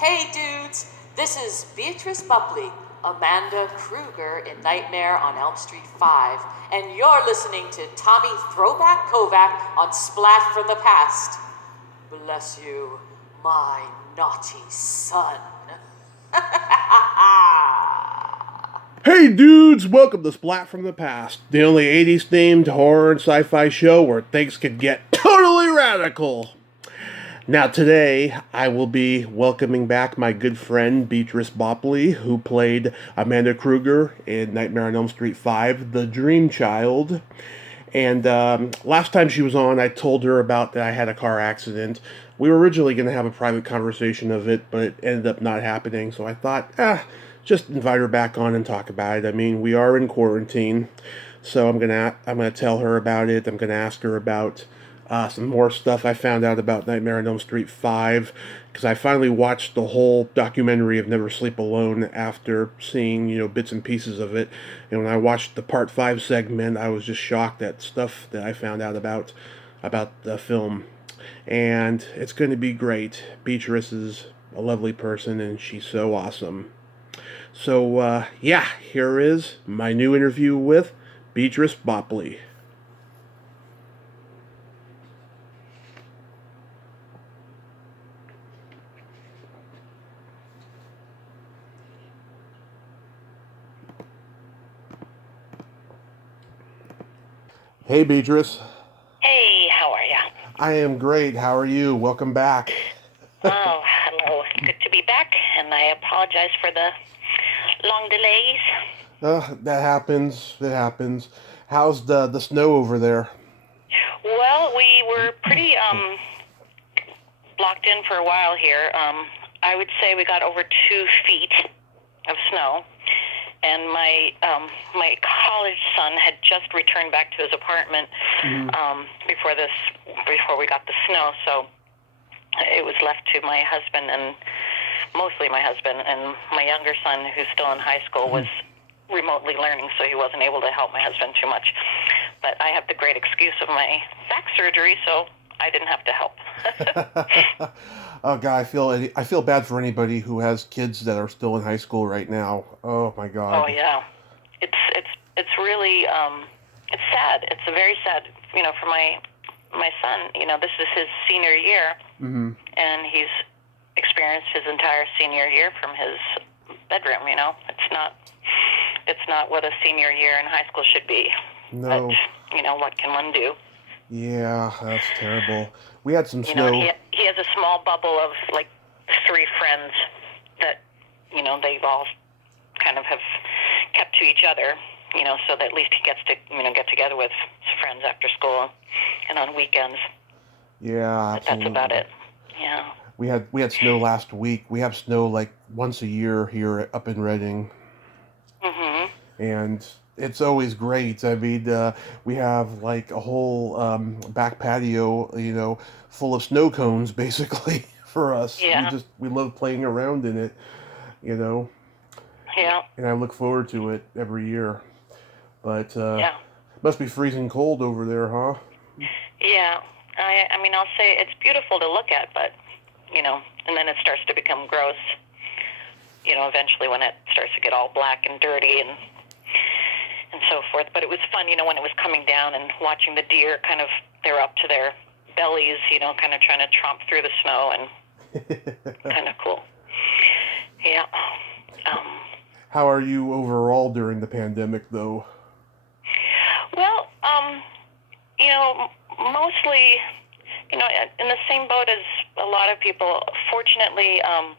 Hey dudes, this is Beatrice Boepple, Amanda Kruger in Nightmare on Elm Street 5, and you're listening to Tommy Throwback Kovac on Splat from the Past. Bless you, my naughty son. Hey dudes, welcome to Splat from the Past, the only 80s themed horror and sci-fi show where things can get totally radical. Now today, I will be welcoming back my good friend Beatrice Boepple, who played Amanda Kruger in Nightmare on Elm Street 5, The Dream Child. And last time she was on, I told her about that I had a car accident. We were originally going to have a private conversation of it, but it ended up not happening. So I thought, just invite her back on and talk about it. I mean, we are in quarantine, so I'm gonna tell her about it. I'm gonna ask her about some more stuff I found out about Nightmare on Elm Street 5, because I finally watched the whole documentary of Never Sleep Alone after seeing, bits and pieces of it. And when I watched the Part 5 segment, I was just shocked at stuff that I found out about the film. And it's going to be great. Beatrice is a lovely person, and she's so awesome. So, here is my new interview with Beatrice Boepple. Hey, Beatrice. Hey, how are ya? I am great. How are you? Welcome back. Oh, hello. Good to be back, and I apologize for the long delays. That happens. That happens. How's the snow over there? Well, we were pretty blocked in for a while here. I would say we got over 2 feet of snow, and my college son had just returned back to his apartment before we got the snow, so it was left to my husband, and mostly my husband, and my younger son, who's still in high school, was remotely learning, so he wasn't able to help my husband too much. But I have the great excuse of my back surgery, so I didn't have to help. Oh God, I feel bad for anybody who has kids that are still in high school right now. Oh my God. Oh yeah, it's really it's sad. It's a very sad, for my son. This is his senior year, and he's experienced his entire senior year from his bedroom. It's not what a senior year in high school should be. No. But what can one do? Yeah, that's terrible. We had some snow. He has a small bubble of like 3 friends that they all kind of have kept to each other. So that at least he gets to get together with his friends after school and on weekends. Yeah, but that's about it. Yeah. We had snow last week. We have snow like once a year here up in Reading. And it's always great. I mean, we have like a whole back patio, full of snow cones, basically, for us. Yeah. We love playing around in it, Yeah. And I look forward to it every year. But yeah. Must be freezing cold over there, huh? Yeah. I mean, I'll say it's beautiful to look at, but, and then it starts to become gross, eventually when it starts to get all black and dirty and so forth. But it was fun, when it was coming down and watching the deer they were up to their bellies, kind of trying to tromp through the snow, and kind of cool. Yeah. How are you overall during the pandemic, though? Well, mostly, in the same boat as a lot of people. Fortunately, I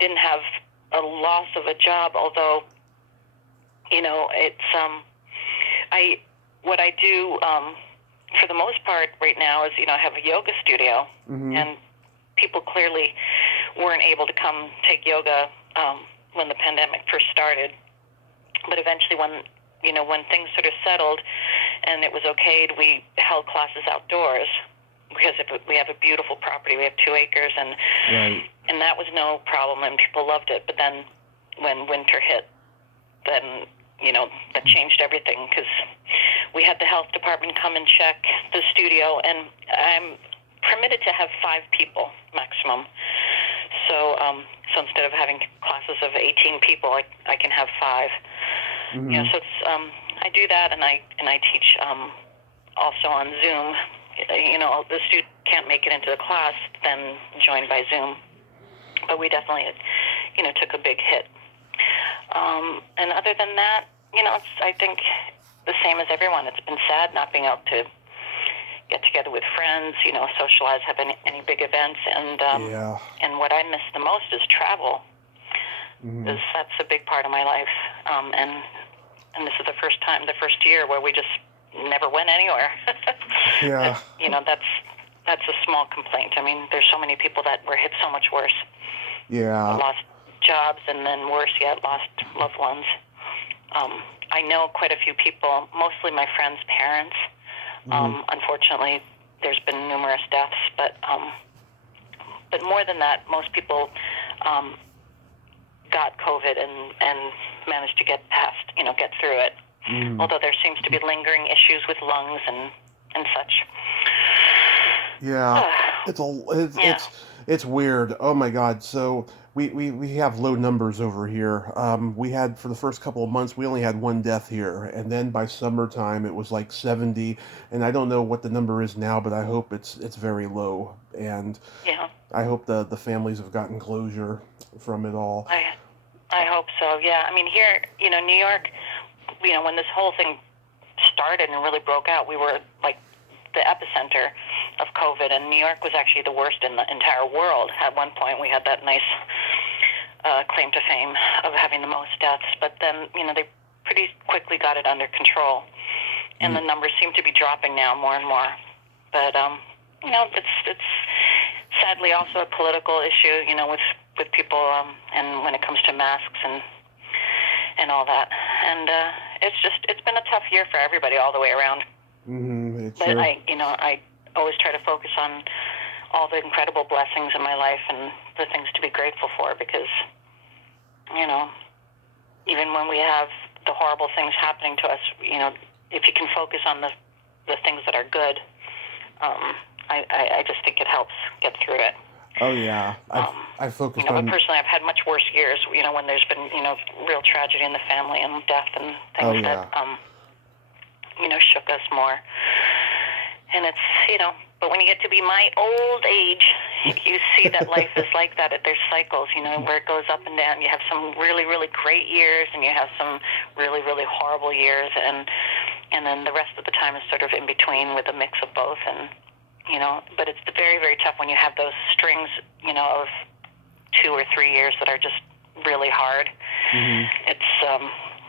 didn't have a loss of a job, although, it's, what I do, for the most part right now is, I have a yoga studio, and people clearly weren't able to come take yoga, when the pandemic first started. But eventually when things sort of settled and it was okayed, we held classes outdoors because we have a beautiful property. We have 2 acres, and that was no problem, and people loved it. But then when winter hit, then, that changed everything, because we had the health department come and check the studio, and I'm permitted to have 5 people maximum. So instead of having classes of 18 people, I can have 5. Mm-hmm. You know, so it's I do that, and I teach also on Zoom. You know, the student can't make it into the class, then join by Zoom. But we definitely, you know, took a big hit. And other than that, you know, it's, I think, the same as everyone. It's been sad not being able to get together with friends, you know, socialize, have any big events. And and what I miss the most is travel. Mm-hmm. That's a big part of my life. And this is the first year where we just never went anywhere. Yeah. You know, that's a small complaint. I mean, there's so many people that were hit so much worse. Yeah. Lost jobs, and then worse yet, lost loved ones. I know quite a few people, mostly my friends' parents. Unfortunately, there's been numerous deaths, but more than that, most people got COVID and managed to get through it. Although there seems to be lingering issues with lungs and such. Yeah, it's weird. Oh my God. So we have low numbers over here. We had, for the first couple of months, we only had 1 death here, and then by summertime it was like 70, and I don't know what the number is now, but I hope it's very low, and I hope the families have gotten closure from it all. I hope so. Yeah. I mean, here, you know, New York, you know, when this whole thing started and really broke out, we were like the epicenter of COVID, and New York was actually the worst in the entire world. At one point, we had that nice claim to fame of having the most deaths, but then, you know, they pretty quickly got it under control, and the numbers seem to be dropping now more and more. But you know, it's sadly also a political issue, you know, with people, and when it comes to masks and all that, and it's been a tough year for everybody all the way around. But Sure. I always try to focus on all the incredible blessings in my life and the things to be grateful for, because, you know, even when we have the horrible things happening to us, you know, if you can focus on the things that are good, I just think it helps get through it. Oh yeah, I focused on. But personally, I've had much worse years. You know, when there's been, you know, real tragedy in the family and death and things that you know, shook us more. And it's, you know, but when you get to be my old age, you see that life is like that. There's cycles, you know, where it goes up and down. You have some really, really great years, and you have some really, really horrible years, and then the rest of the time is sort of in between with a mix of both. And, you know, but it's very, very tough when you have those strings, you know, of 2 or 3 years that are just really hard.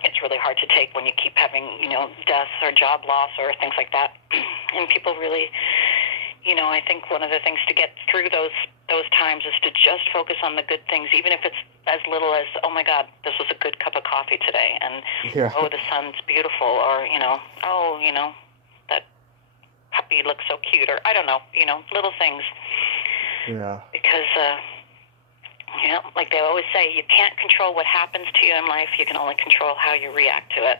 It's really hard to take when you keep having, you know, deaths or job loss or things like that. And people really, you know, I think one of the things to get through those times is to just focus on the good things, even if it's as little as, oh my God, this was a good cup of coffee today, and oh, the sun's beautiful, or, you know, oh, you know, that puppy looks so cute, or I don't know, you know, little things. Yeah. Because you know, like they always say, you can't control what happens to you in life. You can only control how you react to it.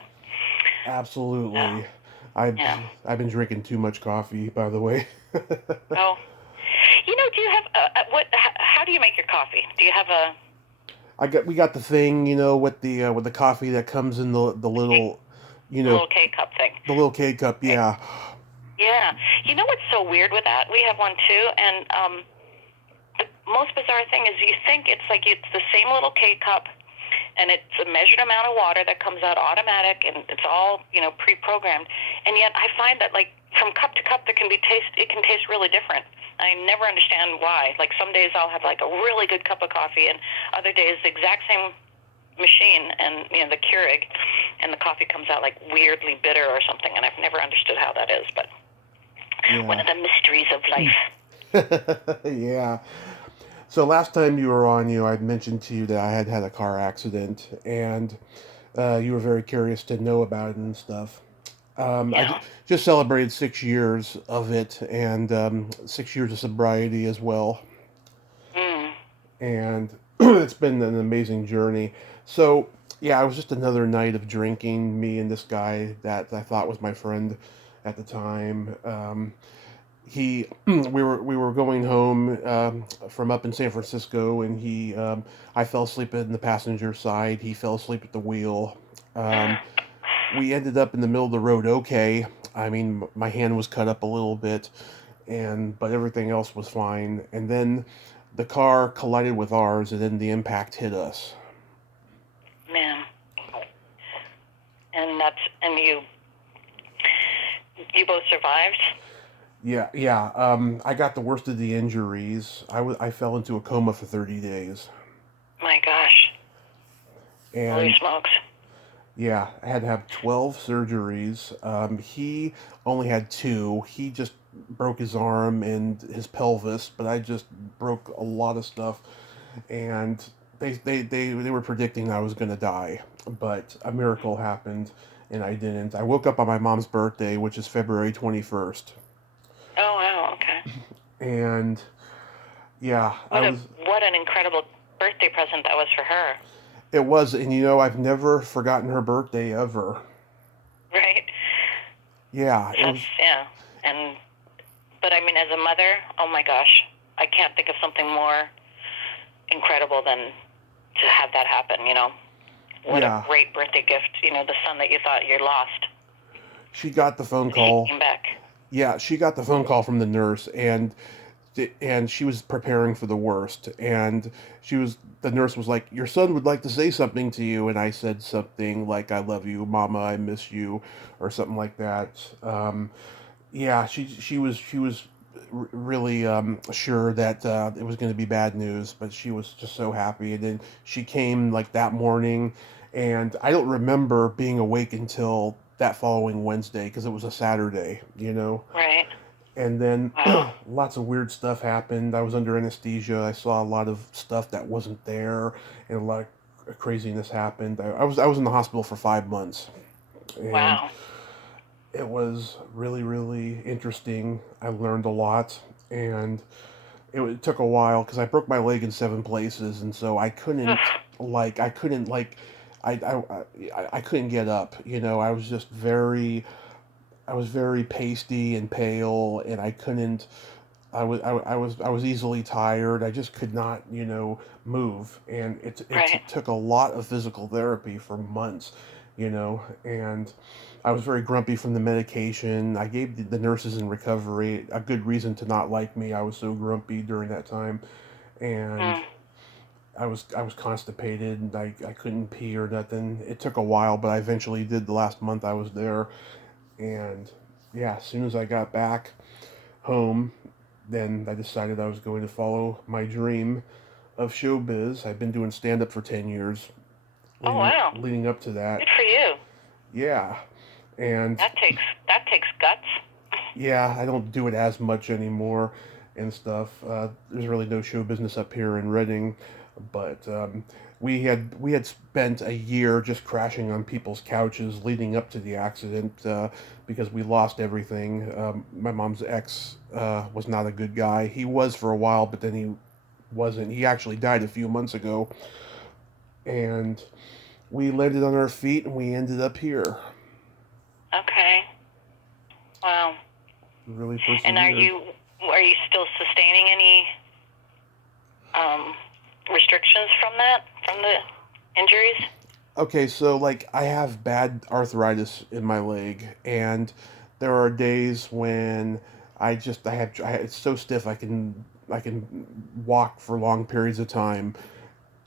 Absolutely. I've been drinking too much coffee, by the way. Oh, you know, do you have how do you make your coffee? Do you have a? We got the thing, you know, with the coffee that comes in the little, you know, little K cup thing. The little K cup, yeah. Yeah. You know what's so weird with that? We have one too, and the most bizarre thing is you think it's like it's the same little K cup, and it's a measured amount of water that comes out automatic, and it's all, you know, pre-programmed. And yet I find that, like, from cup to cup, it can taste really different. I never understand why. Like, some days I'll have like a really good cup of coffee, and other days the exact same machine and, you know, the Keurig, and the coffee comes out like weirdly bitter or something. And I've never understood how that is, but one of the mysteries of life. Yeah. So last time you were on, you know, I'd mentioned to you that I had a car accident, and you were very curious to know about it and stuff. I just celebrated 6 years of it, and 6 years of sobriety as well. And it's been an amazing journey. So, yeah, it was just another night of drinking, me and this guy that I thought was my friend at the time. we were going home from up in San Francisco, and I fell asleep in the passenger side. He fell asleep at the wheel. We ended up in the middle of the road. Okay, I mean, my hand was cut up a little bit, but everything else was fine. And then the car collided with ours, and then the impact hit us. Man. And you both survived? Yeah. I got the worst of the injuries. I fell into a coma for 30 days. My gosh. And Holy smokes. yeah, I had to have 12 surgeries. He only had 2. He just broke his arm and his pelvis, but I just broke a lot of stuff. And they were predicting I was going to die, but a miracle happened, and I didn't. I woke up on my mom's birthday, which is February 21st. Oh, wow, okay. And yeah, what an incredible birthday present that was for her. It was, and I've never forgotten her birthday ever. Right. Yeah, Yeah. But I mean, as a mother, oh my gosh, I can't think of something more incredible than to have that happen. What a great birthday gift. The son that you thought you lost. She got the phone call. He came back. Yeah, she got the phone call from the nurse, and she was preparing for the worst. And the nurse was like, "Your son would like to say something to you," and I said something like, "I love you, Mama. I miss you," or something like that. Yeah, she was really sure that it was going to be bad news, but she was just so happy. And then she came like that morning, and I don't remember being awake until that following Wednesday because it was a Saturday, Right. And then lots of weird stuff happened. I was under anesthesia. I saw a lot of stuff that wasn't there, and a lot of craziness happened. I was in the hospital for 5 months. And wow. It was really, really interesting. I learned a lot, and it took a while because I broke my leg in 7 places, and so I couldn't I couldn't I couldn't get up. I was very pasty and pale, and I couldn't. I was easily tired. I just could not, move, and it took a lot of physical therapy for months, and I was very grumpy from the medication. I gave the nurses in recovery a good reason to not like me. I was so grumpy during that time, and I was constipated, and I couldn't pee or nothing. It took a while, but I eventually did the last month I was there. And yeah, as soon as I got back home, then I decided I was going to follow my dream of showbiz. I've been doing stand-up for 10 years. Leading up to that. Good for you. Yeah. And that takes guts. Yeah, I don't do it as much anymore and stuff. There's really no show business up here in Reading, but we had spent a year just crashing on people's couches leading up to the accident because we lost everything. My mom's ex was not a good guy. He was for a while, but then he wasn't. He actually died a few months ago, and we landed on our feet and we ended up here. Okay. Wow. Really persevered. And are you still sustaining any restrictions from the injuries? Okay, so I have bad arthritis in my leg, and there are days when it's so stiff I can walk for long periods of time.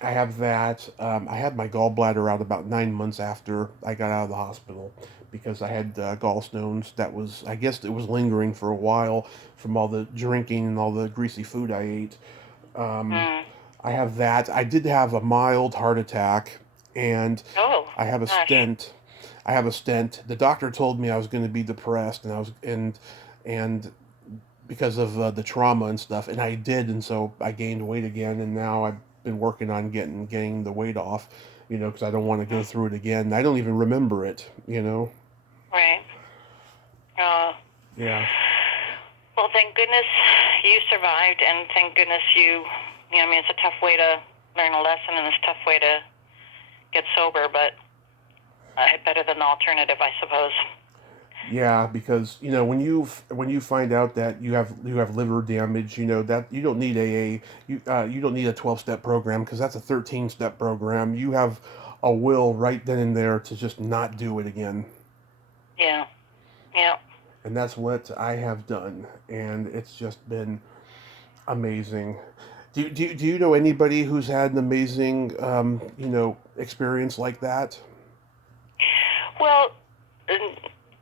I have that. I had my gallbladder out about 9 months after I got out of the hospital because I had gallstones. I guess it was lingering for a while from all the drinking and all the greasy food I ate. I have that. I did have a mild heart attack, and I have a stent. I have a stent. The doctor told me I was going to be depressed, and because of the trauma and stuff, and I did, and so I gained weight again, and now I've been working on getting the weight off, because I don't want to go through it again. I don't even remember it, Right. Yeah. Well, thank goodness you survived, and thank goodness it's a tough way to learn a lesson, and it's a tough way to get sober, but better than the alternative, I suppose. Yeah, because when you find out that you have liver damage, that you don't need you don't need a 12-step program, because that's a 13-step program. You have a will right then and there to just not do it again. Yeah. Yeah. And that's what I have done, and it's just been amazing. Do you know anybody who's had an amazing experience like that? Well,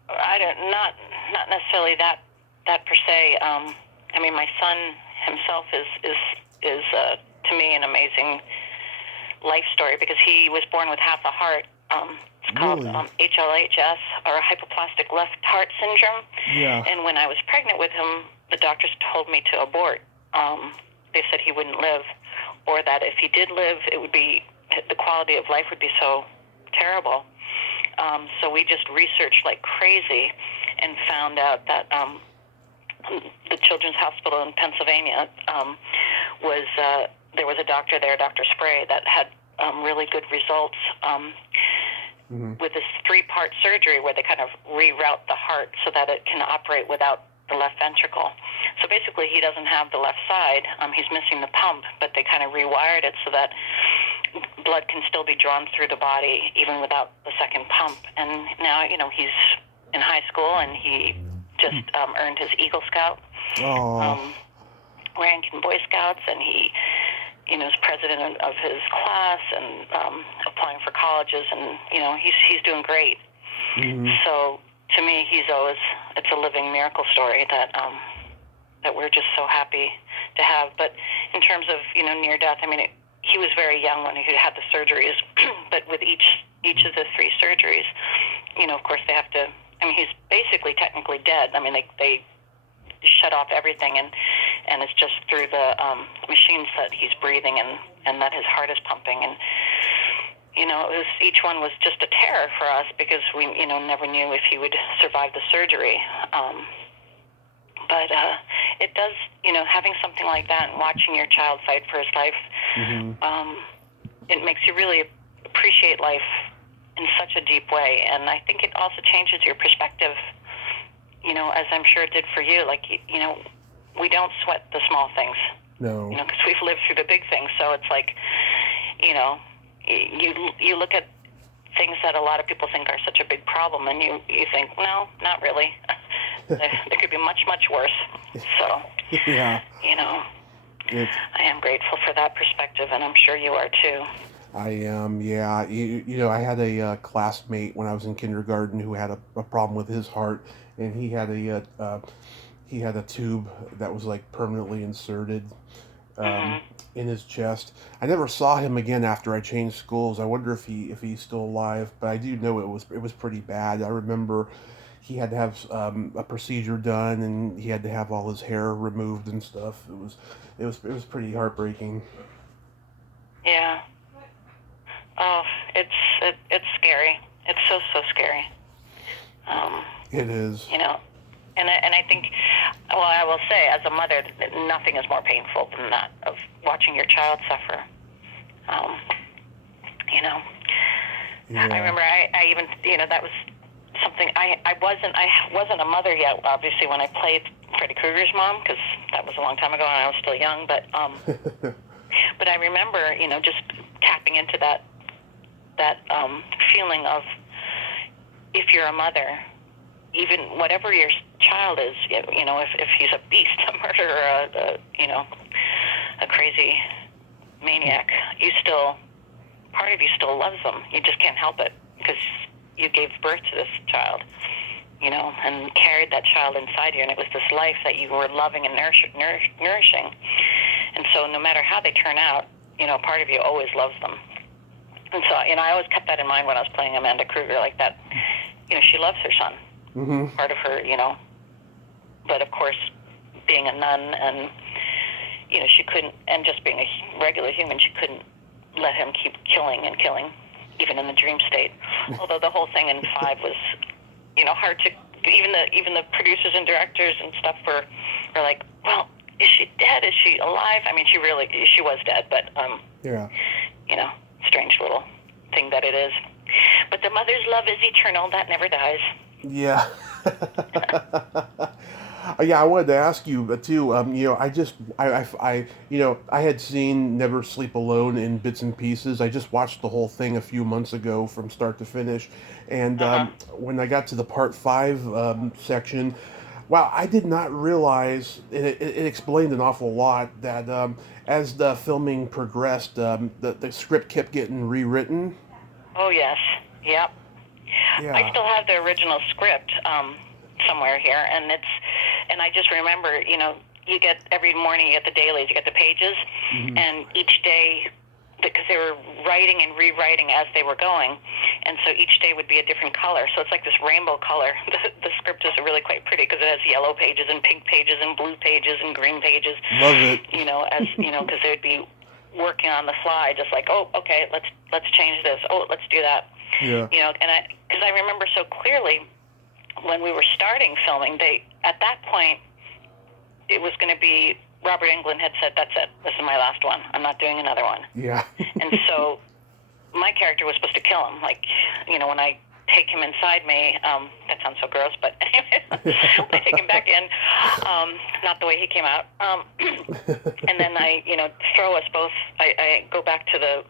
I don't not necessarily that per se. I mean, my son himself is to me an amazing life story, because he was born with half a heart. It's called Really? HLHS, or hypoplastic left heart syndrome. Yeah. And when I was pregnant with him, the doctors told me to abort. They said he wouldn't live, or that if he did live, it would be, the quality of life would be so terrible. So we just researched like crazy and found out that the Children's Hospital in Pennsylvania was there was a doctor there, Dr. Spray, that had really good results with this 3-part surgery where they kind of reroute the heart so that it can operate without the left ventricle. So basically he doesn't have the left side. He's missing the pump, but they kind of rewired it so that blood can still be drawn through the body even without the second pump. And now, he's in high school, and he just earned his Eagle Scout rank in Boy Scouts, and he is president of his class, and applying for colleges, and he's doing great. So to me, it's a living miracle story that we're just so happy to have. But in terms of near death, I mean, he was very young when he had the surgeries, but with each of the 3 surgeries, of course they have to. I mean, he's basically technically dead. I mean, they shut off everything, and it's just through the machines that he's breathing, and that his heart is pumping. And each one was just a terror for us, because we never knew if he would survive the surgery. But it does, having something like that and watching your child fight for his life, it makes you really appreciate life in such a deep way. And I think it also changes your perspective, as I'm sure it did for you. Like, we don't sweat the small things. No. Because we've lived through the big things. So it's like, you look at things that a lot of people think are such a big problem, and you think, no, not really. There could be much, much worse. So, yeah. I am grateful for that perspective, and I'm sure you are too. I am, yeah. I had a classmate when I was in kindergarten who had a problem with his heart, and he had a tube that was like permanently inserted in his chest. I never saw him again after I changed schools. I wonder if he's still alive, but I do know it was pretty bad. I remember he had to have a procedure done, and he had to have all his hair removed and stuff. It was pretty heartbreaking. Yeah. Oh, it's scary. It's so scary. It is. And I think, well, I will say, as a mother, nothing is more painful than that, of watching your child suffer. Yeah. I remember I even, that was something, I wasn't a mother yet, obviously, when I played Freddy Krueger's mom, because that was a long time ago and I was still young, but but I remember, just tapping into that feeling of, if you're a mother, even whatever your child is, if he's a beast, a murderer, a crazy maniac, part of you still loves them. You just can't help it, because you gave birth to this child, and carried that child inside you, and it was this life that you were loving and nourishing. And so no matter how they turn out, part of you always loves them. And so, I always kept that in mind when I was playing Amanda Krueger, like that, she loves her son. Mm-hmm. Part of her, but of course, being a nun, and, she couldn't, and just being a regular human, she couldn't let him keep killing, even in the dream state. Although the whole thing in 5 was, hard to, even the producers and directors and stuff were like, well, is she dead? Is she alive? I mean, she was dead, but, yeah. Strange little thing that it is. But the mother's love is eternal. That never dies. Yeah. Yeah, I wanted to ask you too. I had seen Never Sleep Alone in bits and pieces. I just watched the whole thing a few months ago from start to finish, and Uh-huh. when I got to the part five section, wow, I did not realize it explained an awful lot that as the filming progressed, the script kept getting rewritten. Oh, yes. Yep. I Yeah. still have the original script somewhere here, and I just remember, you get every morning, you get the dailies, you get the pages, Hmm. and each day, because they were writing and rewriting as they were going, and so each day would be a different color. So it's like this rainbow color. The script is really quite pretty because it has yellow pages and pink pages and blue pages and green pages. Love it. Because they would be working on the fly, just like, oh, okay, let's change this. Oh, let's do that. Yeah. Because I remember so clearly when we were starting filming, at that point it was going to be, Robert Englund had said, that's it, this is my last one, I'm not doing another one. Yeah. And so my character was supposed to kill him, like, when I take him inside me, that sounds so gross, but anyway, when I take him back in, not the way he came out, and then I throw us both, I go back to the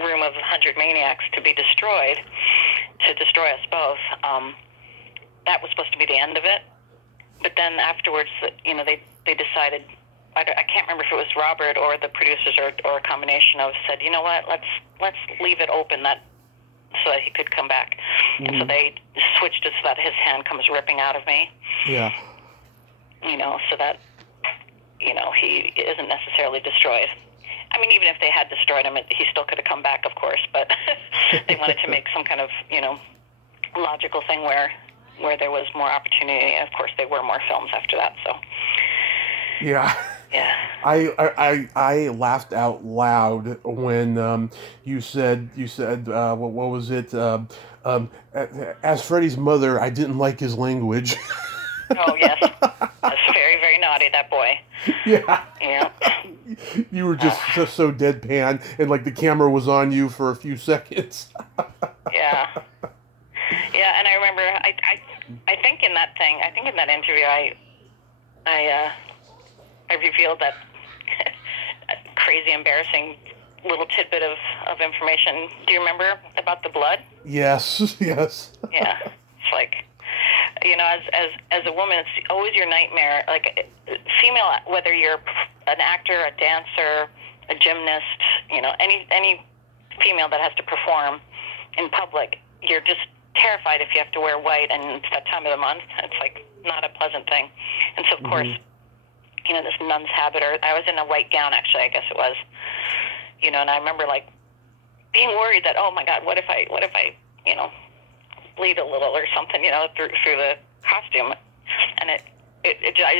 room of 100 maniacs to be destroyed, to destroy us both. That was supposed to be the end of it. But then afterwards, they decided, I can't remember if it was Robert or the producers or a combination of, said, you know what, let's leave it open so that he could come back. Mm-hmm. And so they switched it so that his hand comes ripping out of me. Yeah. So that, he isn't necessarily destroyed. I mean, even if they had destroyed him, he still could have come back, of course, but they wanted to make some kind of, logical thing where there was more opportunity, and of course there were more films after that, so. Yeah. Yeah. I laughed out loud when you said what was it? As Freddie's mother, I didn't like his language. Oh, yes. That's very, very naughty, that boy. Yeah. Yeah. You were just so deadpan, and like the camera was on you for a few seconds. Yeah. Yeah, and I remember, I think in that interview, I revealed that crazy, embarrassing little tidbit of information. Do you remember about the blood? Yes, yes. Yeah, it's like, as a woman, it's always your nightmare. Like, female, whether you're an actor, a dancer, a gymnast, any female that has to perform in public, you're just terrified if you have to wear white, and it's that time of the month. It's like not a pleasant thing. And so, of course, this nun's habit, or I was in a white gown, actually, I guess it was, and I remember like being worried that, oh my God, what if I bleed a little or something, through the costume. And it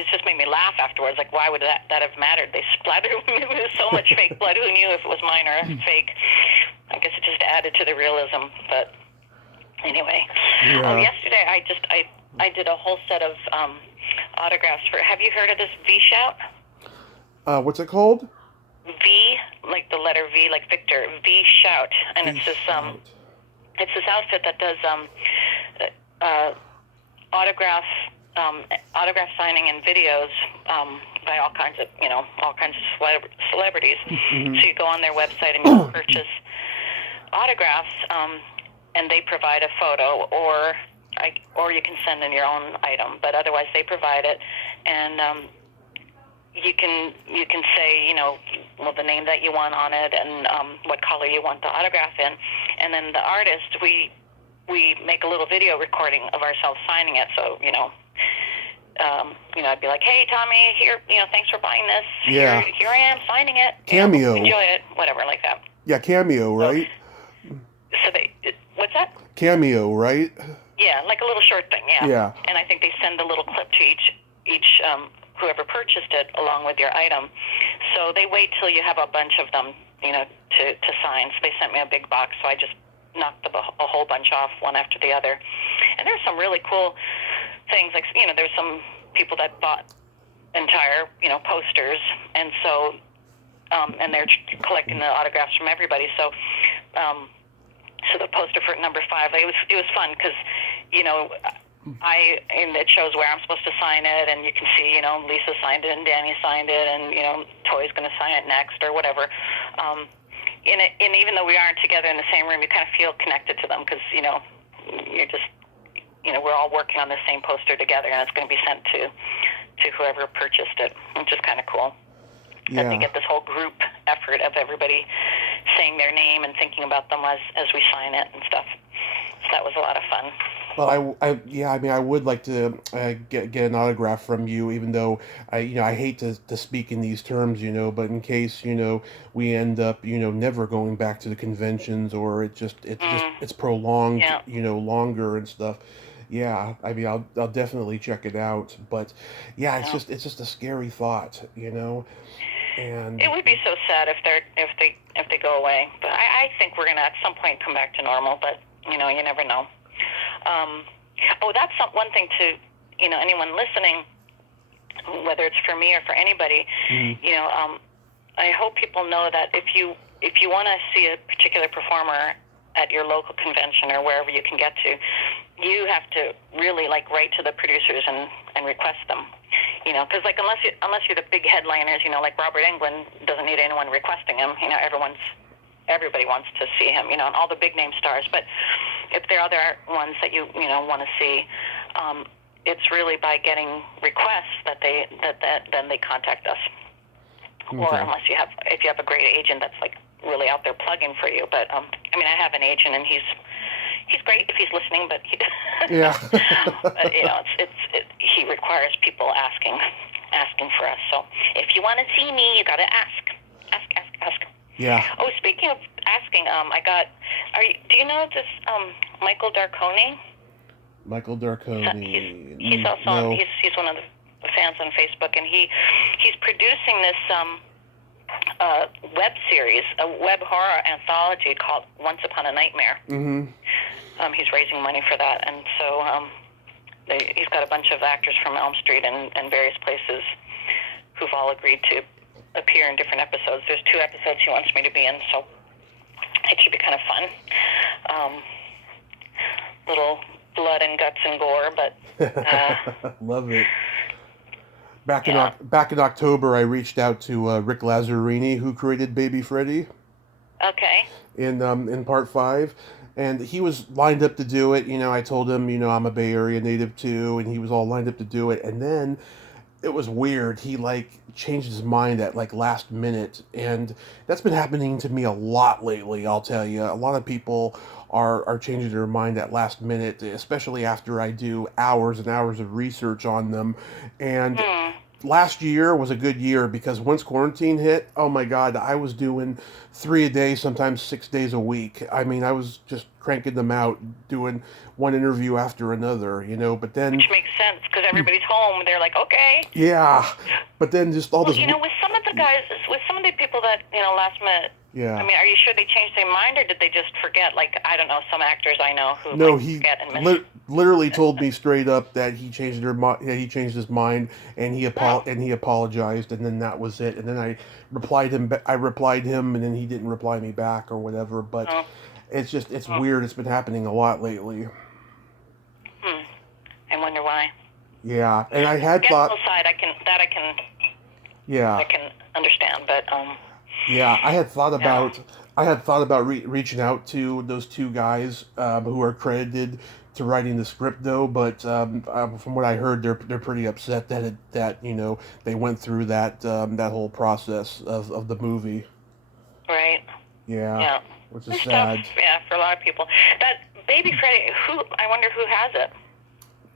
just made me laugh afterwards. Like, why would that have mattered? They splattered me with so much fake blood. Who knew if it was mine or fake? I guess it just added to the realism. But anyway, yesterday I did a whole set of autographs for. Have you heard of this V Shout? What's it called? V, like the letter V, like Victor. V Shout, and it's this outfit that does autograph signing and videos by all kinds of celebrities. Mm-hmm. So you go on their website and you purchase autographs, and they provide a photo, or you can send in your own item, but otherwise they provide it, and you can say the name that you want on it, and what color you want the autograph in, and then the artist, we make a little video recording of ourselves signing it. So I'd be like, hey Tommy, here, thanks for buying this. Yeah. Here I am signing it. Cameo. Enjoy it, whatever, like that. Yeah, Cameo, right? So what's that? Cameo, right? Yeah, like a little short thing. Yeah. Yeah. And I think they send a little clip to each whoever purchased it along with your item. So they wait till you have a bunch of them, to sign. So they sent me a big box, so I just knocked a whole bunch off one after the other. And there's some really cool things, like, there's some people that bought entire, posters, and so, and they're collecting the autographs from everybody. So, so the poster for number 5, it was fun because, and it shows where I'm supposed to sign it, and you can see, Lisa signed it and Danny signed it, and Toy's going to sign it next or whatever. And even though we aren't together in the same room, you kind of feel connected to them because you're just we're all working on the same poster together, and it's going to be sent to whoever purchased it, which is kind of cool. Yeah. That they get this whole group effort of everybody saying their name and thinking about them as we sign it and stuff. So that was a lot of fun. Well, I would like to get an autograph from you, even though I hate to speak in these terms, but in case, we end up, never going back to the conventions, or it's prolonged, Yeah. Longer and stuff. Yeah, I mean, I'll definitely check it out, but yeah, it's just a scary thought, and It would be so sad if they go away. But I think we're gonna at some point come back to normal. But you never know. That's one thing to anyone listening, whether it's for me or for anybody. I hope people know that if you want to see a particular performer at your local convention or wherever you can get to, you have to really write to the producers and request them. Because unless you're the big headliners, like Robert Englund doesn't need anyone requesting him. Everybody wants to see him, and all the big name stars. But if there are other ones that you want to see, it's really by getting requests that then they contact us. Okay. Or if you have a great agent that's really out there plugging for you. But I have an agent, and he's great if he's listening, but yeah. but, he requires people asking for us. So if you want to see me, you got to ask. Yeah. Oh, speaking of asking, do you know this Michael Darconi? Michael Darconi. He's also no. he's one of the fans on Facebook, and he's producing this web series, a web horror anthology called Once Upon a Nightmare. Mm-hmm. He's raising money for that, and so he's got a bunch of actors from Elm Street and various places who've all agreed to appear in different episodes. There's 2 episodes he wants me to be in, so it should be kind of fun. Little blood and guts and gore, but love it. Back in October, I reached out to Rick Lazzarini, who created Baby Freddy. Okay. In part 5, and he was lined up to do it. I told him, I'm a Bay Area native too, and he was all lined up to do it. And then it was weird. He changed his mind at last minute, and that's been happening to me a lot lately. I'll tell you, a lot of people are changing their mind at last minute, especially after I do hours and hours of research on them. And last year was a good year because once quarantine hit, oh my God, I was doing 3 a day, sometimes 6 days a week. I mean, I was just cranking them out, doing one interview after another, but then... Which makes sense, because everybody's home, they're like, okay. Yeah, but then just all this... with some of the guys, with some of the people that, last minute... Yeah. I mean, are you sure they changed their mind, or did they just forget? I don't know, some actors I know who forget and miss. Literally told me straight up that he changed his mind, and he apologized, and then that was it. And then I replied him, and then he didn't reply me back or whatever. But it's weird. It's been happening a lot lately. I wonder why. Yeah, and I had thought. Side, I can understand, but Yeah, I had thought about reaching out to those 2 guys who are credited to writing the script, though. But from what I heard, they're pretty upset that they went through that whole process of the movie. Right. Yeah. Which is it's sad. Tough, yeah, for a lot of people. That Baby Freddy, I wonder who has it.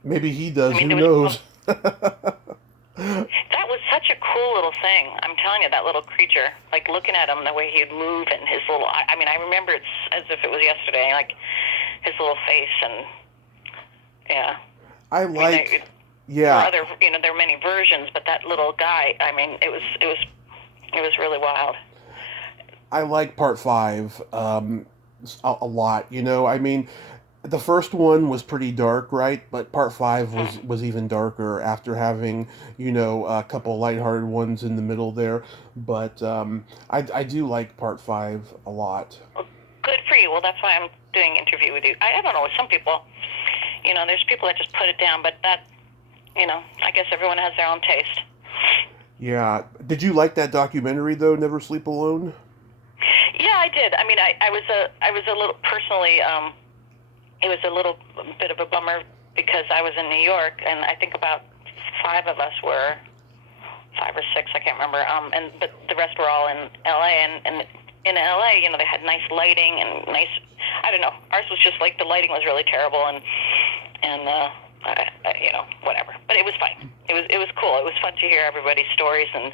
Maybe he does. Who knows? That was such a cool little thing. I'm telling you, that little creature. Looking at him, the way he'd move, and his little... I remember it as if it was yesterday. His little face, and... Yeah. Yeah. There are many versions, but that little guy, it was really wild. I like part 5 a lot. The first one was pretty dark, right? But part 5 was even darker after having, a couple lighthearted ones in the middle there. But I do like part 5 a lot. Well, good for you. Well, that's why I'm doing an interview with you. I don't know, with some people, there's people that just put it down, but that, I guess everyone has their own taste. Yeah. Did you like that documentary though, Never Sleep Alone? Yeah, I did. I mean, I was a little personally. It was a little bit of a bummer because I was in New York, and I think about 5 of us were, 5 or 6, I can't remember. But the rest were all in LA, and in LA, they had nice lighting and nice. I don't know. Ours was just like the lighting was really terrible, and whatever. But it was fine. It was cool. It was fun to hear everybody's stories, and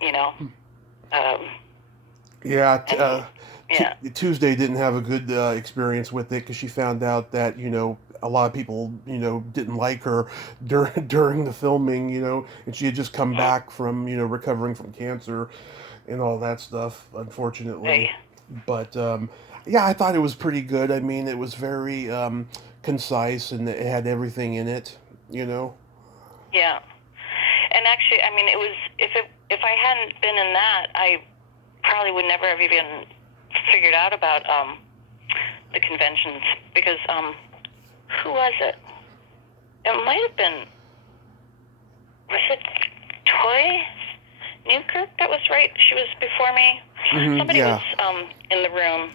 Yeah. Yeah. Tuesday didn't have a good experience with it because she found out that a lot of people didn't like her during the filming, and she had just come back from recovering from cancer and all that stuff, unfortunately. Hey. But yeah, I thought it was pretty good. I mean, it was very concise and it had everything in it. Yeah, and actually, I mean, it was if I hadn't been in that, I probably would never have even figured out about the conventions because who was it? It might have been, was it Toy Newkirk that was right? She was before me. Somebody yeah. was in the room,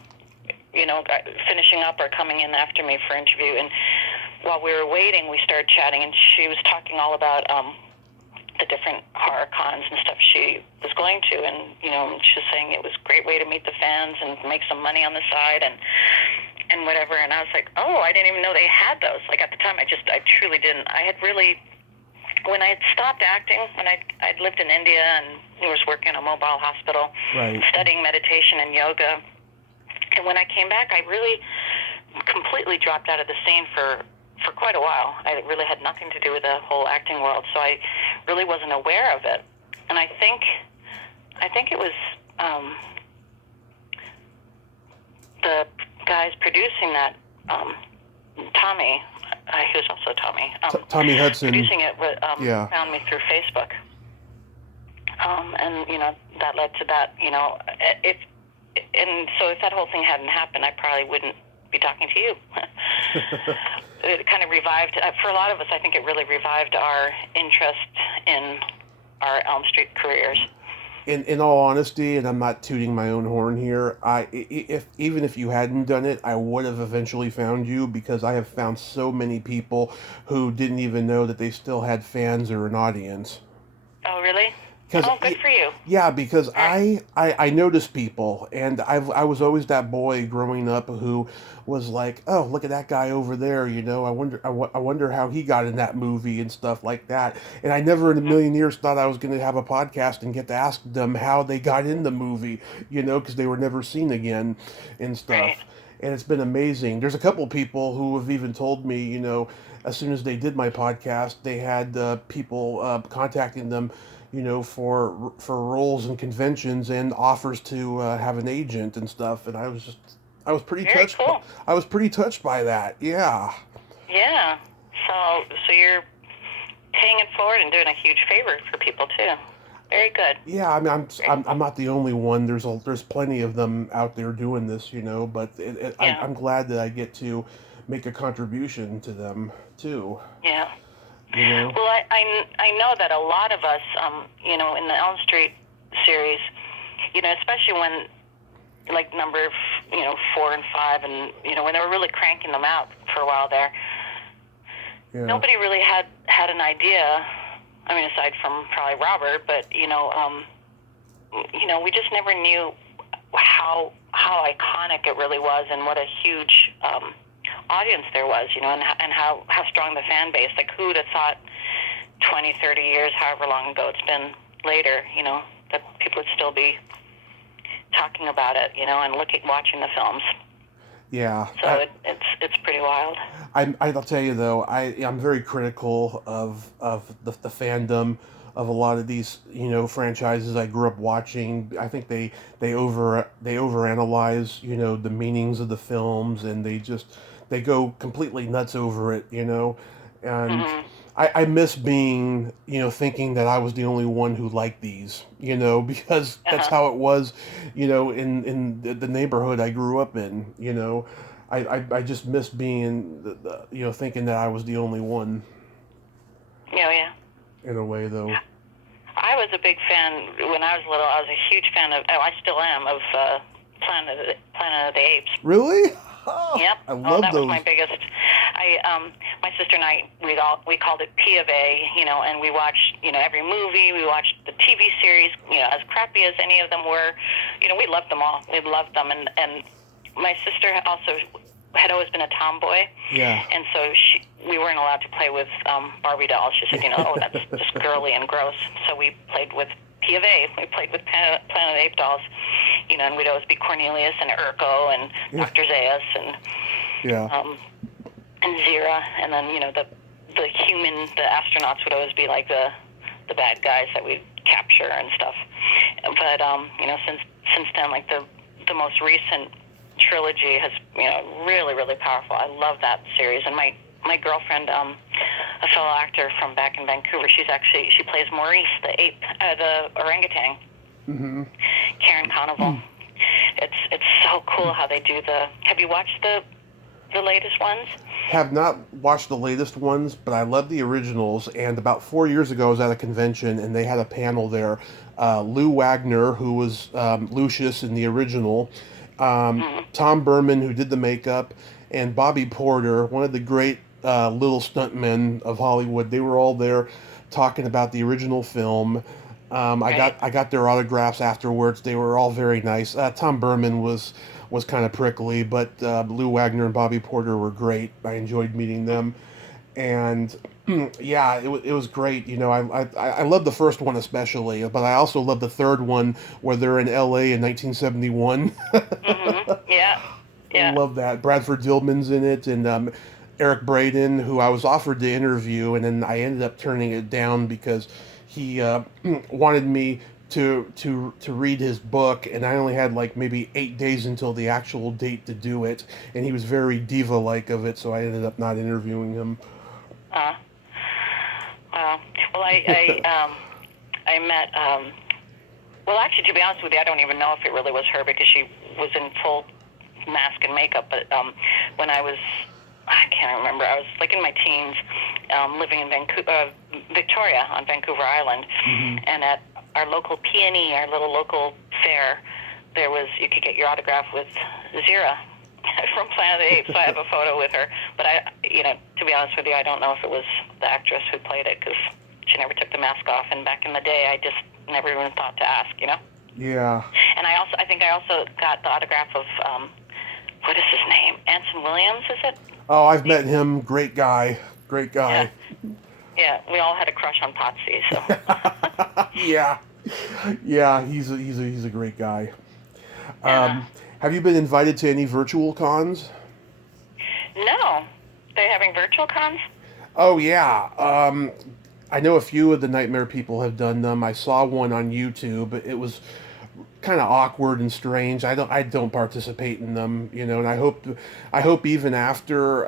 finishing up or coming in after me for interview, and while we were waiting, we started chatting, and she was talking all about the different horror cons and stuff she was going to, and she was saying it was a great way to meet the fans and make some money on the side and whatever. And I was like, oh, I didn't even know they had those. Like at the time, I truly didn't. I had really, when I had stopped acting, when I'd lived in India and was working in a mobile hospital, Right. studying meditation and yoga, and when I came back, I really completely dropped out of the scene for quite a while. I really had nothing to do with the whole acting world, so I really wasn't aware of it. And I think it was the guys producing that, Tommy, he was also Tommy. Tommy Hudson. Producing it Yeah. found me through Facebook. And, that led to that, and so if that whole thing hadn't happened, I probably wouldn't be talking to you. It kind of revived, for a lot of us, I think it really revived our interest in our Elm Street careers. In all honesty, and I'm not tooting my own horn here, even if you hadn't done it, I would have eventually found you because I have found so many people who didn't even know that they still had fans or an audience. Oh, really? Oh, good for you. Yeah, because I noticed people, and I was always that boy growing up who was like, oh, look at that guy over there, I wonder how he got in that movie and stuff like that. And I never in a million years thought I was going to have a podcast and get to ask them how they got in the movie, because they were never seen again and stuff. Right. And it's been amazing. There's a couple people who have even told me, as soon as they did my podcast, they had people contacting them, for roles and conventions and offers to have an agent and stuff. And I was pretty Very touched. cool. I was pretty touched by that. Yeah. Yeah. So you're paying it forward and doing a huge favor for people too. Very good. Yeah, I mean, I'm not the only one. There's plenty of them out there doing this, but Yeah. I'm glad that I get to make a contribution to them too. Yeah. Well, I know that a lot of us, in the Elm Street series, especially when, like, number, 4 and 5, and, when they were really cranking them out for a while there, Yeah. nobody really had an idea, I mean, aside from probably Robert, but, we just never knew how iconic it really was and what a huge audience there was, and how strong the fan base, like who would have thought 20, 30 years, however long ago it's been later, that people would still be talking about it, and watching the films. Yeah. So it's pretty wild. I'll tell you though, I'm very critical of the fandom of a lot of these franchises I grew up watching. I think they overanalyze the meanings of the films, and they go completely nuts over it, and Mm-hmm. I miss being thinking that I was the only one who liked these, because that's how it was, in the neighborhood I grew up in, I just miss being thinking that I was the only one. Yeah. In a way, though. I was a big fan when I was little. I was a huge fan of. I still am of Planet of the Apes. Really? Oh, Yep. I love that those. was my biggest. My sister and I, we called it P of A, and we watched, every movie. We watched the TV series, as crappy as any of them were, we loved them all. We loved them, and my sister also had always been a tomboy. Yeah. And so we weren't allowed to play with Barbie dolls. She said, oh, that's just girly and gross. So we played with P of A. We played with Planet of the Apes dolls, and we'd always be Cornelius and Urko and Dr. Zaius and Zira. And then, the astronauts would always be like the bad guys that we'd capture and stuff. But, since then, like the most recent trilogy has, really, really powerful. I love that series. And my girlfriend, a fellow actor from back in Vancouver, she plays Maurice, the ape, the orangutan. Mm-hmm. Karen Conoval. It's so cool how they do have you watched the latest ones? Have not watched the latest ones, but I love the originals. And about 4 years ago, I was at a convention, and they had a panel there. Lou Wagner, who was Lucius in the original, Tom Berman, who did the makeup, and Bobby Porter, one of the great little stuntmen of Hollywood. They were all there talking about the original film. I got their autographs afterwards. They were all very nice. Tom Berman was kind of prickly, but Lou Wagner and Bobby Porter were great. I enjoyed meeting them, and yeah, it was great. I love the first one especially, but I also love the third one where they're in L.A. in 1971. Mm-hmm. Yeah. I love that. Bradford Dillman's in it, and Eric Braeden, who I was offered to interview, and then I ended up turning it down because he wanted me to read his book, and I only had like maybe 8 days until the actual date to do it, and he was very diva-like of it, so I ended up not interviewing him. Well, I met. Well, actually, to be honest with you, I don't even know if it really was her because she was in full mask and makeup. But when I can't remember. I was like in my teens, living in Victoria on Vancouver Island, and at our local P&E, our little local fair, you could get your autograph with Zira from Planet of the Apes. So I have a photo with her. But to be honest with you, I don't know if it was the actress who played it because she never took the mask off. And back in the day, I just never even thought to ask. Yeah. And I think I also got the autograph of what is his name? Anson Williams, is it? Oh, I've met him. Great guy. Yeah, we all had a crush on Potsy. So. Yeah. He's a great guy. Yeah. Have you been invited to any virtual cons? No, they're having virtual cons. Oh yeah. I know a few of the Nightmare people have done them. I saw one on YouTube. It was kind of awkward and strange. I don't participate in them, and I hope even after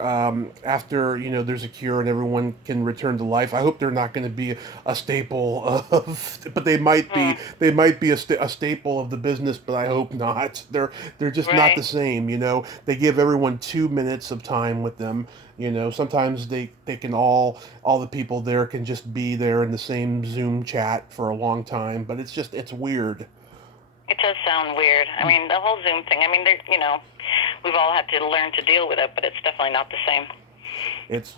there's a cure and everyone can return to life, I hope they're not going to be a staple of, but they might be a staple of the business, but I hope not. They're just not the same, They give everyone 2 minutes of time with them. Sometimes they can all the people there can just be there in the same Zoom chat for a long time, but it's weird. It does sound weird. I mean, the whole Zoom thing, we've all had to learn to deal with it, but it's definitely not the same. It's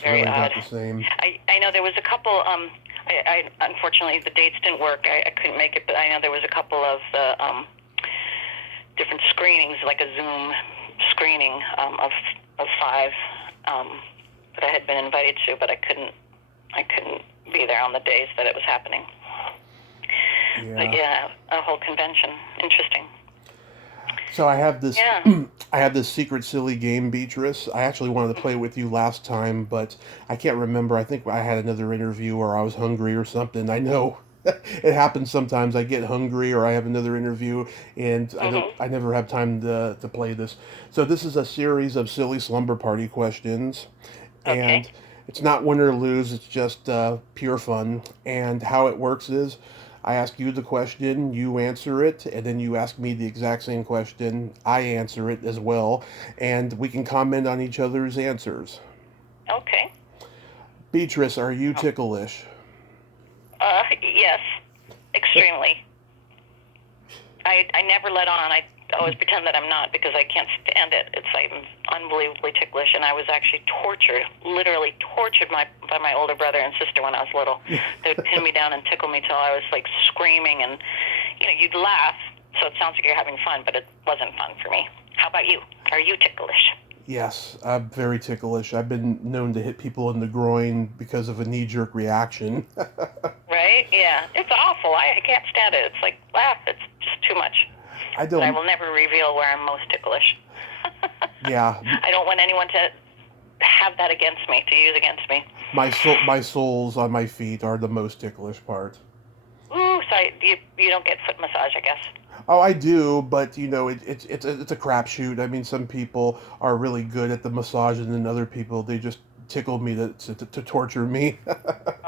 very really odd. not the same. I know there was a couple, I unfortunately, the dates didn't work. I couldn't make it, but I know there was a couple of different screenings, like a Zoom screening of 5 that I had been invited to, but I couldn't be there on the days that it was happening. Yeah. But yeah, a whole convention. Interesting. So I have this I have this secret silly game, Beatrice. I actually wanted to play with you last time, but I can't remember. I think I had another interview or I was hungry or something. I know it happens sometimes. I get hungry or I have another interview and I never have time to play this. So this is a series of silly slumber party questions. Okay. And it's not win or lose, it's just pure fun. And how it works is I ask you the question, you answer it, and then you ask me the exact same question. I answer it as well, and we can comment on each other's answers. Okay. Beatrice, are you ticklish? Yes, extremely. I never let on. I always pretend that I'm not because I can't stand it. I'm unbelievably ticklish, and I was actually tortured, literally tortured by my older brother and sister when I was little. They would pin me down and tickle me till I was like screaming, and you'd laugh, so it sounds like you're having fun, but it wasn't fun for me. How about you? Are you ticklish? Yes, I'm very ticklish. I've been known to hit people in the groin because of a knee-jerk reaction. Right? Yeah. It's awful. I can't stand it. It's like, laugh. It's just too much. But I will never reveal where I'm most ticklish. Yeah. I don't want anyone to have that against me, to use against me. My soles on my feet are the most ticklish part. Ooh, so you don't get foot massage, I guess. Oh, I do, but it's a crapshoot. I mean, some people are really good at the massage, and then other people they just tickle me to torture me.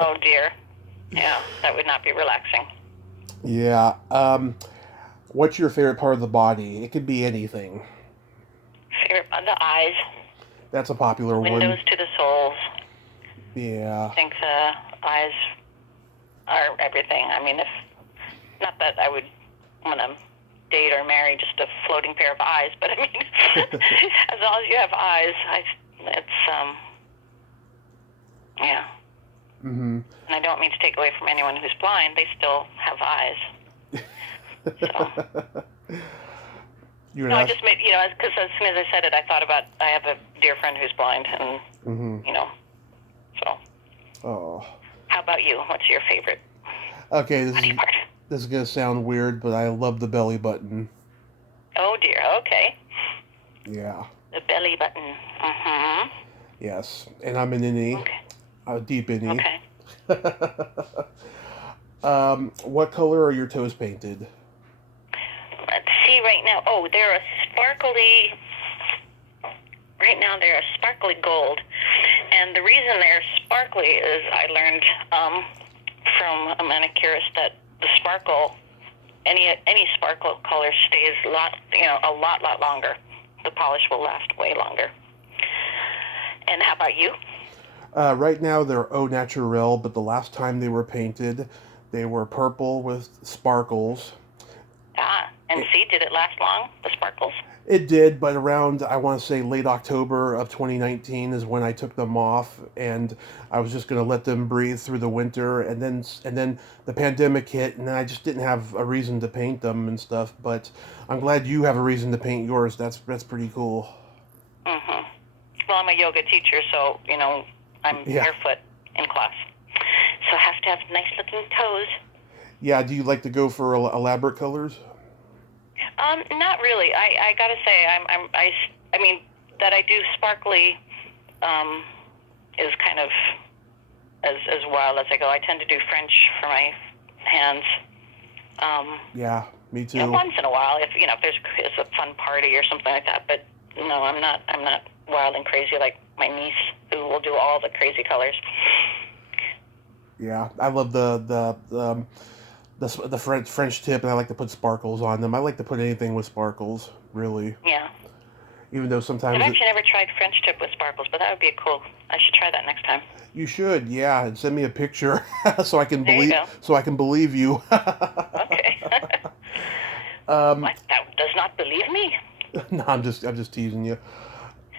Oh dear, yeah, that would not be relaxing. Yeah. What's your favorite part of the body? It could be anything. Favorite, the eyes. That's a popular one. Windows to the souls. Yeah. I think the eyes are everything. I mean, if not that I would want to date or marry just a floating pair of eyes, but I mean, as long as you have eyes, it's yeah. Mm-hmm. And I don't mean to take away from anyone who's blind; they still have eyes. So. No, I just made because as soon as I said it, I thought about I have a dear friend who's blind, and so. Oh. How about you? What's your favorite? Okay, this is gonna sound weird, but I love the belly button. Oh dear. Okay. Yeah. The belly button. Mm-hmm. Yes, and I'm an innie. Okay. A deep innie. Okay. What color are your toes painted? Let's see right now. Oh, they're a sparkly. Right now they're a sparkly gold, and the reason they're sparkly is I learned from a manicurist that the sparkle, any sparkle color stays a lot longer. The polish will last way longer. And how about you? Right now they're au naturel, but the last time they were painted, they were purple with sparkles. And see, did it last long, the sparkles? It did, but around, I want to say, late October of 2019 is when I took them off, and I was just going to let them breathe through the winter, and then the pandemic hit, and I just didn't have a reason to paint them and stuff, but I'm glad you have a reason to paint yours. That's pretty cool. Mm-hmm. Well, I'm a yoga teacher, so, I'm barefoot in class. So I have to have nice-looking toes. Yeah, do you like to go for elaborate colors? Not really. I gotta say, I mean, that I do sparkly, is kind of as wild as I go. I tend to do French for my hands. Yeah, me too. Once in a while, if there's a fun party or something like that. But no, I'm not wild and crazy like my niece, who will do all the crazy colors. Yeah, I love the French tip, and I like to put sparkles on them. I like to put anything with sparkles, really. Yeah. Even though sometimes I've actually never tried French tip with sparkles, but that would be cool. I should try that next time. You should, yeah, and send me a picture so I can believe you. Okay. What? That does not believe me? No, I'm just teasing you.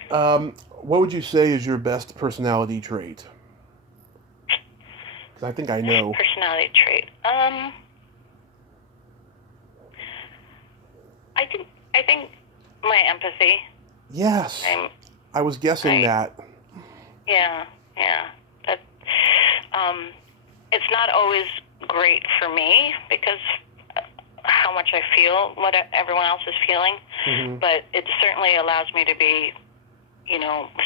What would you say is your best personality trait? Because I think I know. Personality trait. I think my empathy. Yes. I was guessing that. Yeah. That it's not always great for me because how much I feel what everyone else is feeling, but it certainly allows me to be,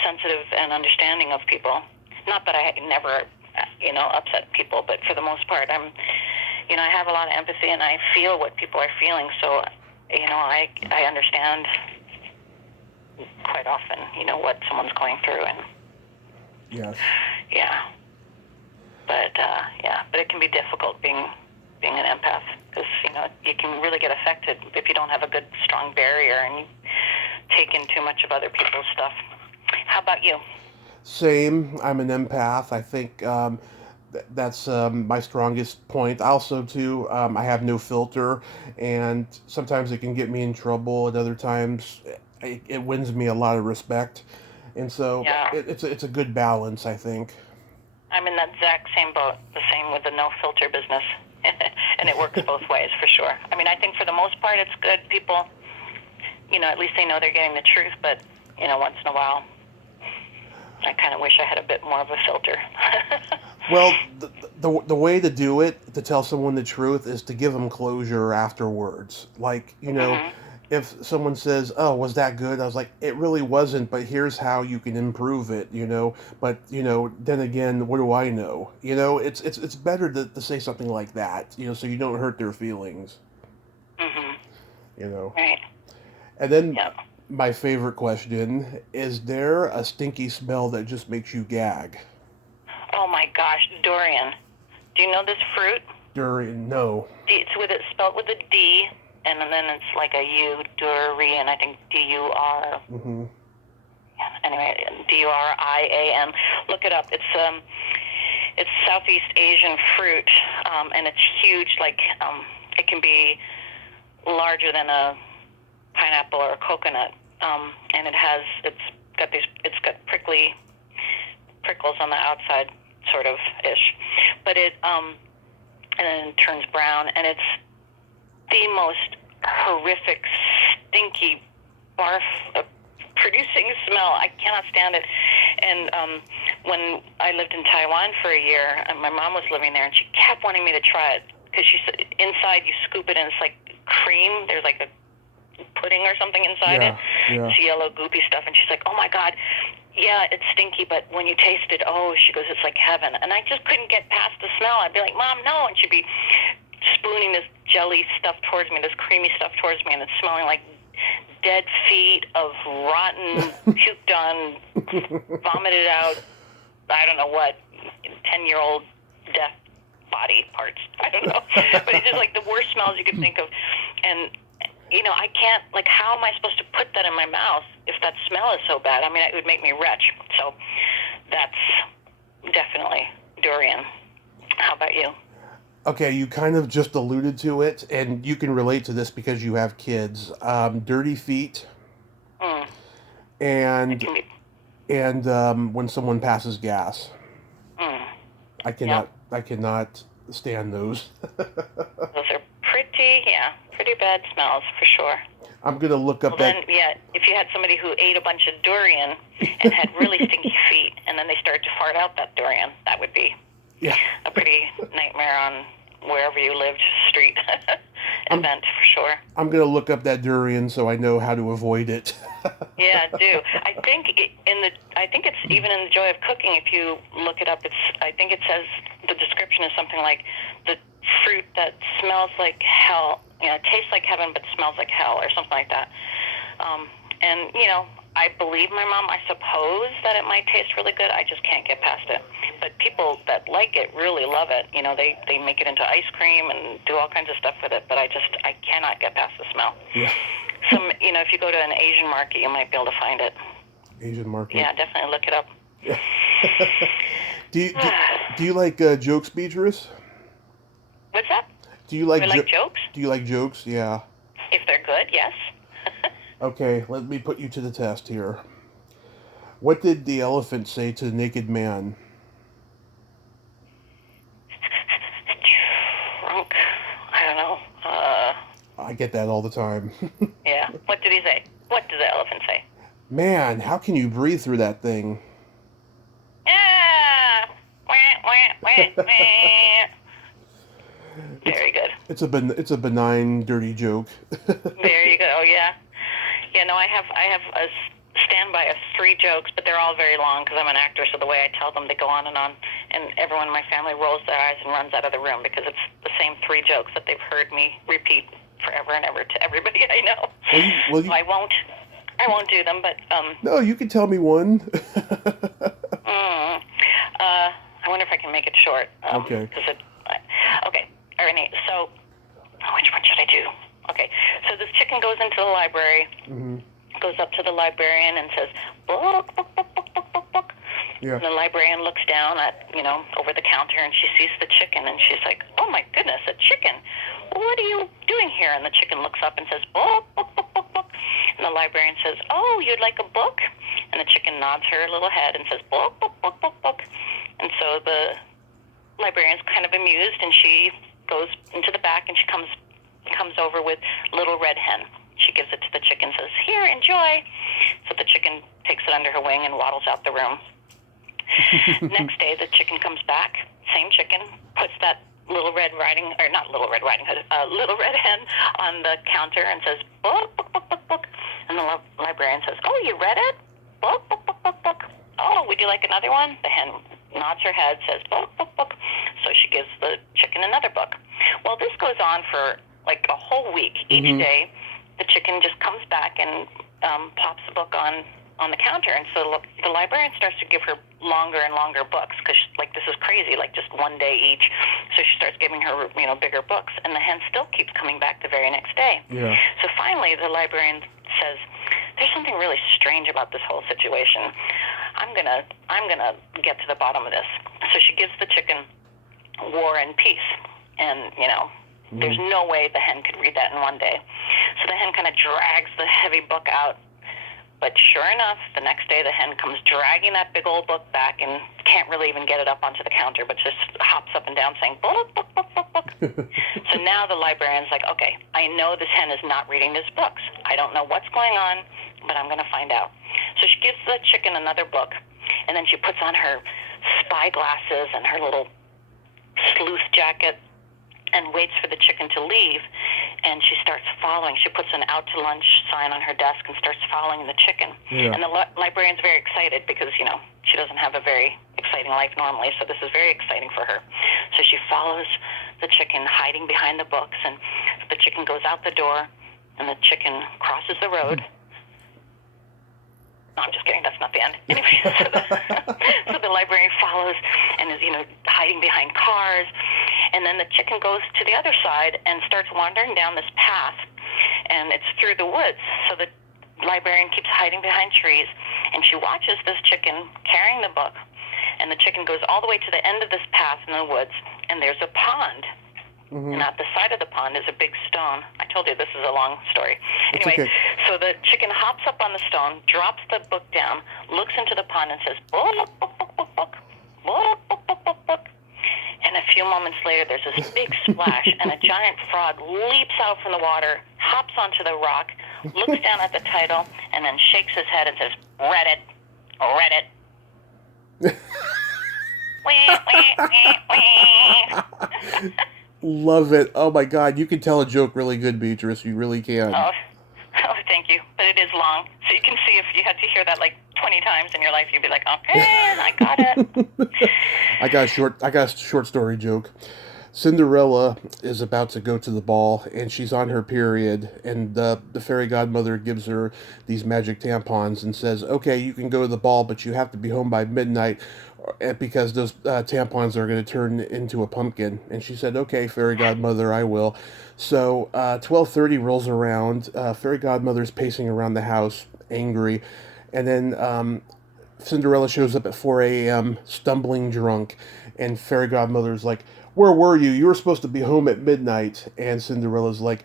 sensitive and understanding of people. Not that I never, upset people, but for the most part, I have a lot of empathy and I feel what people are feeling. So, I understand quite often, what someone's going through, and yes, yeah, but it can be difficult being being an empath, because you can really get affected if you don't have a good, strong barrier and you take in too much of other people's stuff. How about you? Same. I'm an empath. I think that's my strongest point. Also, too, I have no filter, and sometimes it can get me in trouble, and other times it wins me a lot of respect. And so Yeah. it's a good balance, I think. I'm in that exact same boat, the same with the no filter business. And it works both ways, for sure. I mean, I think for the most part it's good. People, at least they know they're getting the truth, but, once in a while, I kind of wish I had a bit more of a filter. Well, the way to do it, to tell someone the truth, is to give them closure afterwards. Like, Mm-hmm. if someone says, "Oh, was that good?" I was like, "It really wasn't, but here's how you can improve it." But then again, what do I know? It's better to say something like that. So you don't hurt their feelings. Mm-hmm. You know. Right. And then Yep. my favorite question: is there a stinky smell that just makes you gag? Oh my gosh, durian. Do you know this fruit? Durian? No. It's spelled with a D, and then it's like a U, durian. I think D-U-R. Mm-hmm. Anyway, D-U-R-I-A-N. Look it up. It's Southeast Asian fruit, and it's huge. Like it can be larger than a pineapple or a coconut, and it's got prickles on the outside, sort of ish, but and then it turns brown, and it's the most horrific, stinky, barf producing smell. I cannot stand it. And when I lived in Taiwan for a year, and my mom was living there, and she kept wanting me to try it, because she said inside you scoop it and it's like cream. There's like a pudding or something inside it. Yeah. It's yellow goopy stuff, and she's like, "Oh my God, yeah, it's stinky, but when you taste it, she goes, it's like heaven." And I just couldn't get past the smell. I'd be like, "Mom, no," and she'd be spooning this jelly stuff towards me, this creamy stuff towards me, and it's smelling like dead feet of rotten, puked on, vomited out, I don't know what, 10-year-old death body parts. I don't know. But it's just like the worst smells you could think of. And I can't, like, how am I supposed to put that in my mouth if that smell is so bad? I mean, it would make me retch. So that's definitely durian. How about you? Okay, you kind of just alluded to it, and you can relate to this because you have kids. Dirty feet, and when someone passes gas, I cannot stand those. Those are pretty bad smells for sure. I'm gonna look up Then, if you had somebody who ate a bunch of durian and had really stinky feet, and then they started to fart out that durian, that would be a pretty nightmare on wherever you lived street event for sure. I'm gonna look up that durian so I know how to avoid it. Yeah, do. I think it's even in the Joy of Cooking. If you look it up, I think it says the description is something like the fruit that smells like hell. Tastes like heaven but smells like hell, or something like that. And I believe my mom. I suppose that it might taste really good. I just can't get past it. But people that like it really love it. They make it into ice cream and do all kinds of stuff with it. But I cannot get past the smell. Yeah. If you go to an Asian market, you might be able to find it. Asian market. Yeah, definitely look it up. Yeah. Do you like jokes, Beatrice? What's that? Do you like jokes? Do you like jokes? Yeah. If they're good, yes. Okay, let me put you to the test here. What did the elephant say to the naked man? Drunk. I don't know. I get that all the time. Yeah. What did he say? What did the elephant say? Man, how can you breathe through that thing? Ah! Wah, wah, wah, wah. Very good. It's a benign, dirty joke. There you go. Yeah. Yeah. No, I have a standby of 3 jokes, but they're all very long because I'm an actor. So the way I tell them, they go on, and everyone in my family rolls their eyes and runs out of the room because it's the same 3 jokes that they've heard me repeat forever and ever to everybody I know. So I won't do them, but No, you can tell me one. I wonder if I can make it short. Okay. Okay. or any. So, which one should I do? Okay, so this chicken goes into the library, goes up to the librarian and says, book, book, book, book, book, book, book. Yeah. And the librarian looks down at, over the counter, and she sees the chicken, and she's like, oh my goodness, a chicken. What are you doing here? And the chicken looks up and says, book, book, book, book, book. And the librarian says, oh, you'd like a book? And the chicken nods her little head and says, book, book, book, book, book. And so the librarian's kind of amused, and she goes into the back, and she comes over with Little Red Hen. She gives it to the chicken, says, here, enjoy. So the chicken takes it under her wing and waddles out the room. Next day, the chicken comes back, same chicken, puts that Little Red Riding Hen on the counter and says, book, book, book, book, book. And the librarian says, oh, you read it? Book, book, book, book, book. Oh, would you like another one? The hen nods her head, says, book, book, book. So she gives the chicken another book. Well, this goes on for like a whole week. Each day, the chicken just comes back and plops the book on the counter. And so the librarian starts to give her longer and longer books because, like, this is crazy, like just one day each. So she starts giving her, bigger books. And the hen still keeps coming back the very next day. Yeah. So finally, the librarian says, there's something really strange about this whole situation. I'm gonna get to the bottom of this. So she gives the chicken War and Peace. And, there's no way the hen could read that in one day. So the hen kind of drags the heavy book out. But sure enough, the next day the hen comes dragging that big old book back and can't really even get it up onto the counter, but just hops up and down saying, book, book, book, book, book. So now the librarian's like, okay, I know this hen is not reading these books. I don't know what's going on, but I'm going to find out. So she gives the chicken another book, and then she puts on her spy glasses and her little sleuth jacket and waits for the chicken to leave, and she starts following. She puts an out to lunch sign on her desk and starts following the chicken. Yeah. And the librarian's very excited because, she doesn't have a very exciting life normally, so this is very exciting for her. So she follows the chicken hiding behind the books, and the chicken goes out the door, and the chicken crosses the road. No, I'm just kidding. That's not the end. Anyway, so the librarian follows and is, hiding behind cars. And then the chicken goes to the other side and starts wandering down this path. And it's through the woods. So the librarian keeps hiding behind trees. And she watches this chicken carrying the book. And the chicken goes all the way to the end of this path in the woods. And there's a pond. And at the side of the pond is a big stone. I told you this is a long story. Anyway, okay. So the chicken hops up on the stone, drops the book down, looks into the pond and says, book, book, book, book, book, book, book, book, book, book. And a few moments later, there's this big splash, and a giant frog leaps out from the water, hops onto the rock, looks down at the title, and then shakes his head and says, read it, read it. Wee, wee, wee, wee. Love it. Oh my God, you can tell a joke really good, Beatrice. You really can. Oh, thank you. But it is long, so you can see if you had to hear that like 20 times in your life, you'd be like, okay, I got it. I got a short story joke. Cinderella is about to go to the ball, and she's on her period, and the fairy godmother gives her these magic tampons and says, okay, you can go to the ball, but you have to be home by midnight because those tampons are going to turn into a pumpkin. And she said, okay, fairy godmother, I will. So 12:30 rolls around. Fairy godmother's pacing around the house, angry, and then Cinderella shows up at 4 a.m., stumbling drunk, and fairy godmother's like, where were you? You were supposed to be home at midnight. And Cinderella's like,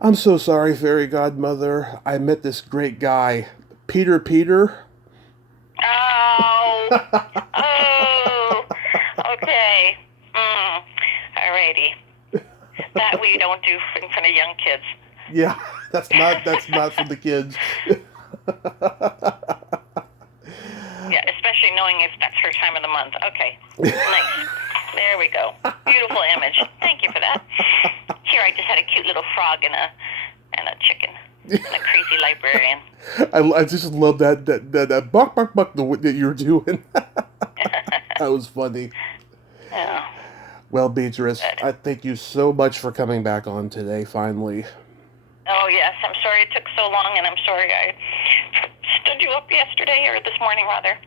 I'm so sorry, fairy godmother. I met this great guy, Peter. Oh, okay. Alrighty. That we don't do in front of young kids. Yeah, that's not for the kids. Yeah, especially knowing if that's her time of the month. Okay, nice. There we go. Beautiful image. Thank you for that. Here, I just had a cute little frog and a chicken and a crazy librarian. I just love that buck that you were doing. That was funny. Yeah. Well, Beatrice, I thank you so much for coming back on today, finally. Oh, yes. I'm sorry it took so long, and I'm sorry I stood you up yesterday, or this morning, rather.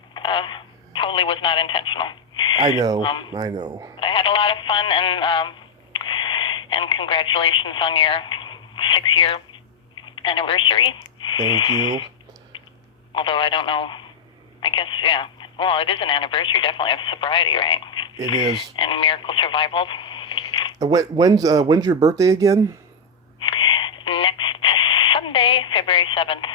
Totally was not intentional. I know. But I had a lot of fun, and and congratulations on your 6-year anniversary. Thank you. Although I don't know, I guess, yeah. Well, it is an anniversary, definitely, of sobriety, right? It is. And miracle survival. When's your birthday again? Next Sunday, February 7th.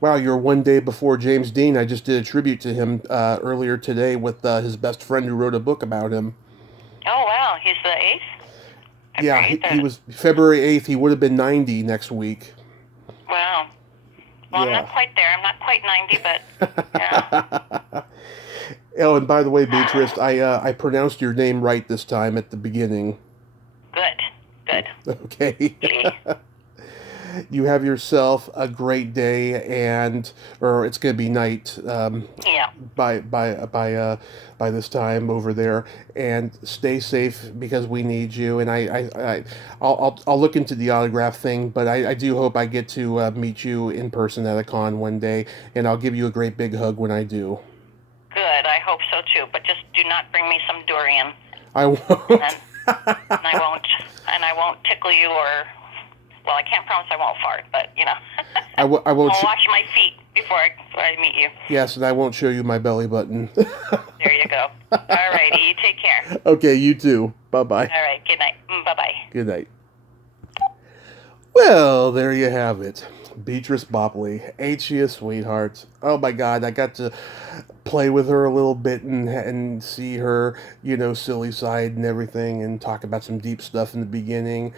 Wow, you're one day before James Dean. I just did a tribute to him earlier today with his best friend who wrote a book about him. Oh, wow. He's the 8th? Yeah, he was February 8th. He would have been 90 next week. Wow. Well, yeah. I'm not quite there. I'm not quite 90, but yeah. Oh, and by the way, Beatrice, I pronounced your name right this time at the beginning. Good. Okay. You have yourself a great day, or it's gonna be night. Yeah. By this time over there, and stay safe because we need you. And I'll look into the autograph thing, but I do hope I get to meet you in person at a con one day, and I'll give you a great big hug when I do. Good. I hope so too. But just do not bring me some durian. I won't. And I won't tickle you or. Well, I can't promise I won't fart, but, you know. I won't. I'll wash my feet before I meet you. Yes, and I won't show you my belly button. There you go. All righty. You take care. Okay, you too. Bye-bye. All right. Good night. Bye-bye. Good night. Well, there you have it. Beatrice Boepple. Ain't she a sweetheart? Oh, my God. I got to play with her a little bit and see her, silly side and everything and talk about some deep stuff in the beginning.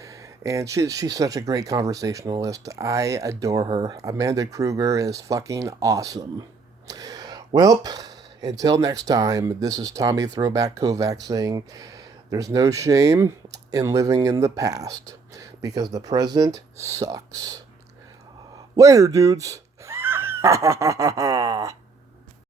And she's such a great conversationalist. I adore her. Amanda Kruger is fucking awesome. Well, until next time, this is Tommy Throwback Kovac saying, there's no shame in living in the past, because the present sucks. Later, dudes.